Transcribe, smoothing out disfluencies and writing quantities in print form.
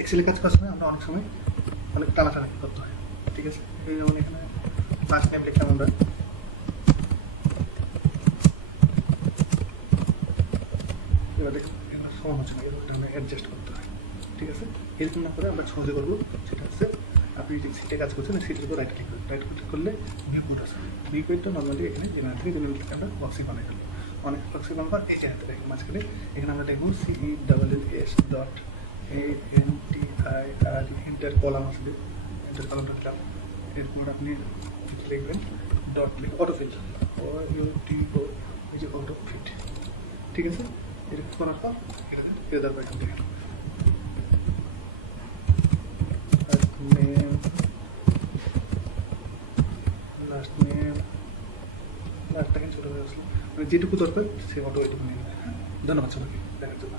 এক্সেলে কাজ করার সময় আমরা অনেক সময় অনেক টানাটানি করতে হয়, ঠিক আছে। যেমন এখানে লাস্ট নেম লিখলাম আমরা, এবার দেখুন এখানে সমান হচ্ছে না, এটা আমরা অ্যাডজাস্ট করতে হয়, ঠিক আছে। এরকম না করে আমরা সহজে করবো, সেটা হচ্ছে আপনি যে সিটে কাজ করছেন সিটের উপর রাইট ক্লিক করবেন, রাইট ক্লিক করলে ভিউ কোড আছে, ভিউ কোডটা নর্মালি এখানে যেখান থেকে যেমন আমরা বক্সি বানাই ফেলবো, অনেক বক্সি বানাবো এই যে হাতে দেখুন মাঝখানে এখানে আমরা দেখবো CELLS.ANTIR ইন্টার কলাম আসবে, ইন্টার কলামটা দিলাম, এরপর আপনি লিখবেন ডট লিখে অটো ফিল OUTO এই যে অটো ফিট, ঠিক আছে। এটা করার পর এটা পেয়ে যাবে এখান থেকে নেম, লাস্ট নেম, লাস্টটা কিন্তু ছোটো হয়ে আসলো, মানে যেটুকু দরকার সে অটো এটুকু নিয়ে নেবে। ধন্যবাদ সবাইকে দেখার জন্য।